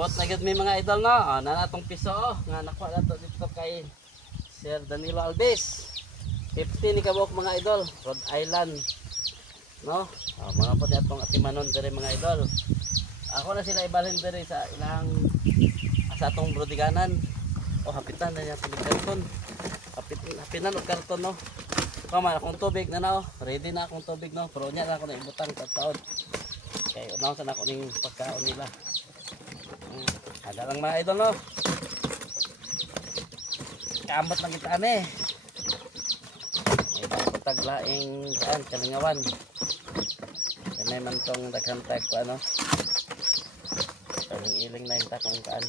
Bot na gud mi mga idol no. Na natong piso nga nakuha nato dito kay Sir Danilo Alves. 50 ni kabok mga idol, Rhode Island. No? Mga po atong atimanon diri mga idol. Ako na sila ibalhin diri sa ilang sa atong brodiganan. Hapitan na niya karton. Hapinan og karton no. Kama akong tubig na no. Ready na akong tubig no. Pero nya na ako na ibutang taon. Kay unaw sa nako ning pagkaon nila. Ada lang mga idol no. Kaambot lang kita ame. May taglaing kalingawan. May man tong daghang tag ko ano. Iling na yung takong kaan.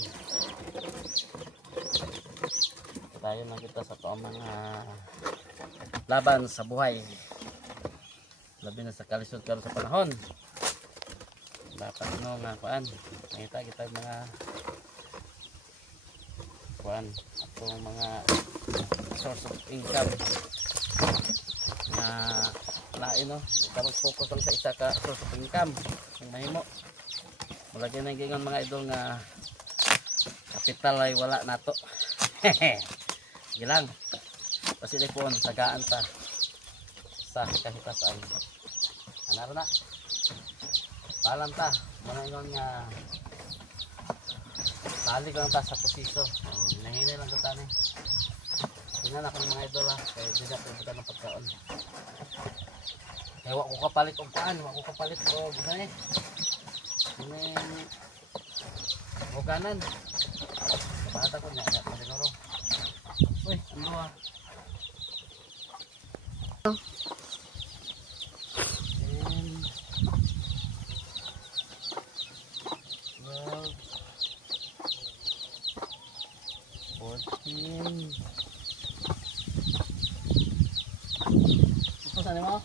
Tayo na kita sa mga laban sa buhay. Labi na sa kalisod karon sa panahon. Dapat no nga kuan. Nakita kita mga kuan atong mga source of income na lain no. Kita mag-focus lang sa isa ka source of income ang mahimo. Malagyan na gingon mga idol nga kapital ay wala nato. Gilang. Kasi po tagaan ta sa kahitasan. Anaro na. Balam ta. Mga ingon nga balik lang ta sa posiso. Nahinay lang ta ni. Tingnan ako mga idol ha. Kaya di na pupunta ng pagkaon. Kaya wako kapalit og paan. Wako kapalit og buhay. Ini bukanan. Bata ko nya nya siguro. Uy, ano ah. Well, 14. Ito saan mo?